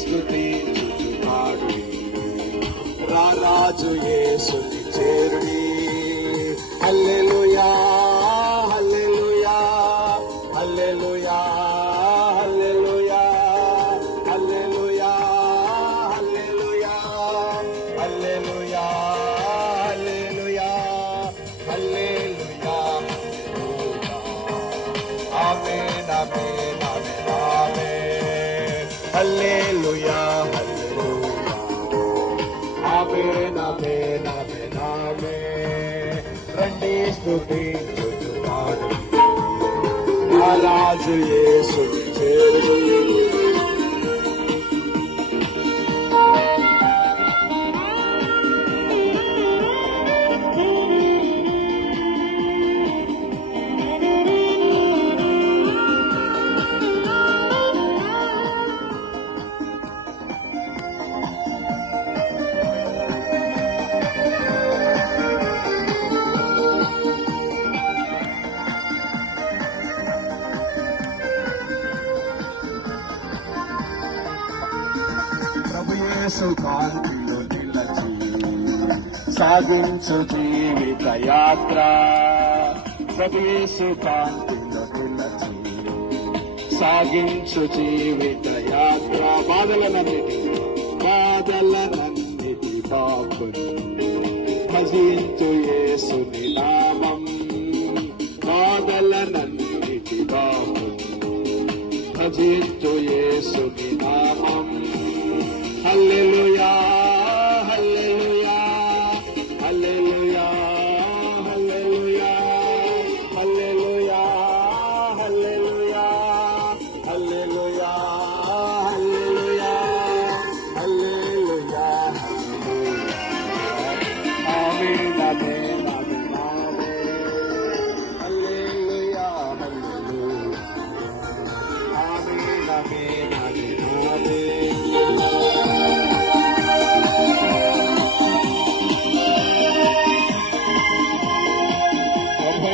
స్తుతించుచున్నాడు. రారాజు యేసుని చేరుడి. హల్లెలూయా హల్లెలూయా హల్లెలూయా హల్లెలూయా హల్లెలూయా హల్లెలూయా హల్లెలూయా హల్లెలూయా హల్లెలూయా ఆమేన్ ఆమేన్ ఆమేన్ ఆమేన్ హల్లెలూయా హల్లెలూయా ఆమేన్ ఆమేన్ ఆమేన్ ఆమేన్ రండి స్తుతించుచున్నాడు. నా రాజు యేసుని చేరుడి. యేసు కాంతిలో నిలచి సాగించు జీవిత యాత్ర. ప్రభు యేసు కాంతిలో నిలచి సాగించు జీవిత యాత్ర. బాధలనన్నిటి బాపుని భజించు యేసుని నామం. బాధలనన్నిటి బాపుని భజించు యేసుని నామం. హల్లెలూయా హల్లెలూయా హల్లెలూయా హల్లెలూయా హల్లెలూయా హల్లెలూయా హల్లెలూయా హల్లెలూయా హల్లెలూయా ఆమేన్ ఆమేన్ ఆమేన్ హల్లెలూయా హల్లెలూయా ఆమేన్ ఆమేన్ ఆమేన్ ఆమేన్.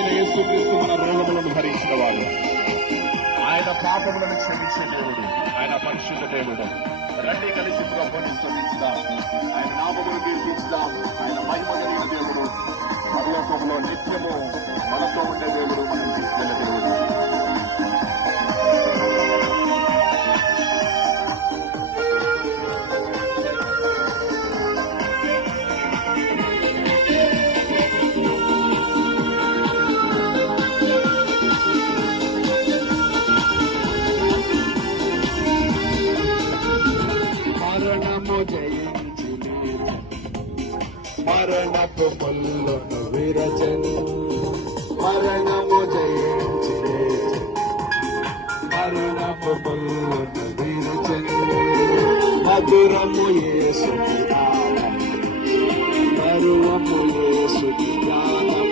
యేసుక్రీస్తు మన రోగములను భరించిన వాడు. ఆయన పాపములను క్షమించే దేవుడు. ఆయన పరిశుద్ధ దేవుడు. రండి కలిసి ప్రభువుని స్తుతించుదాం. ఆయన నామమును కీర్తించుదాం. ఆయన మహిమ కలిగిన దేవుడు. పరలోకములో నిత్యము మనతో ఉండే దేవుడు. మనం తీసుకెళ్లే దేవుడు. మరణపు ముల్లును విరచను. మరణము జయించి మరణపు ముల్లును విరచను. మధురము యేసుని నామం. మరువము యేసుని జ్ఞానం.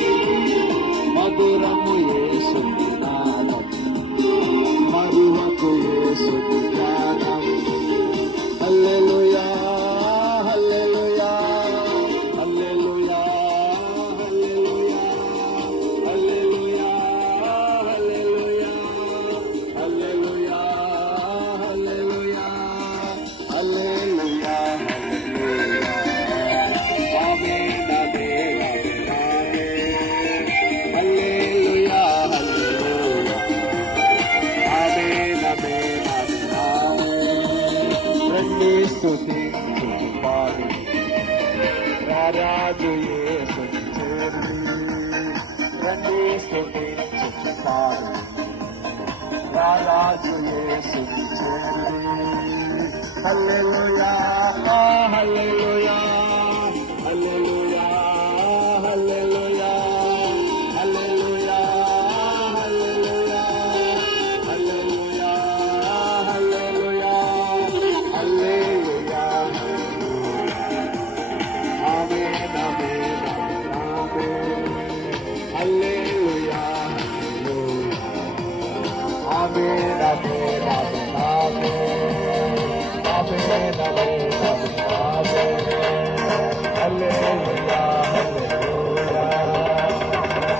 మధురము యేసుని నామం. మరువకు యేసుని జ్ఞానం. హల్లెలూయా హల్లెలూయా హల్లెలూయా హల్లెలూయా హల్లెలూయా హల్లెలూయా హల్లెలూయా హల్లెలూయా హల్లెలూయా ఆమేన్ ఆమేన్ ఆమేన్ హల్లెలూయా హల్లెలూయా ఆమేన్ ఆమేన్ ఆమేన్ రండి స్తుతించుచు పాడి రారాజు యేసుని చేరుడి. రండి స్తుతించుచు పాడి రారాజు యేసుని చేరుడి. హల్లెలూయా హల్లెలూయా హల్లెలూయా హల్లెలూయా హల్లెలూయా హల్లెలూయా హల్లెలూయా హల్లెలూయా హల్లెలూయా ఆమేన్ ఆమేన్ ఆమేన్ హల్లెలూయా హల్లెలూయా ఆమేన్ ఆమేన్ ఆమేన్ ఆమేన్ ఆమేన్ ఆమేన్ ఆమేన్ హల్లెలూయా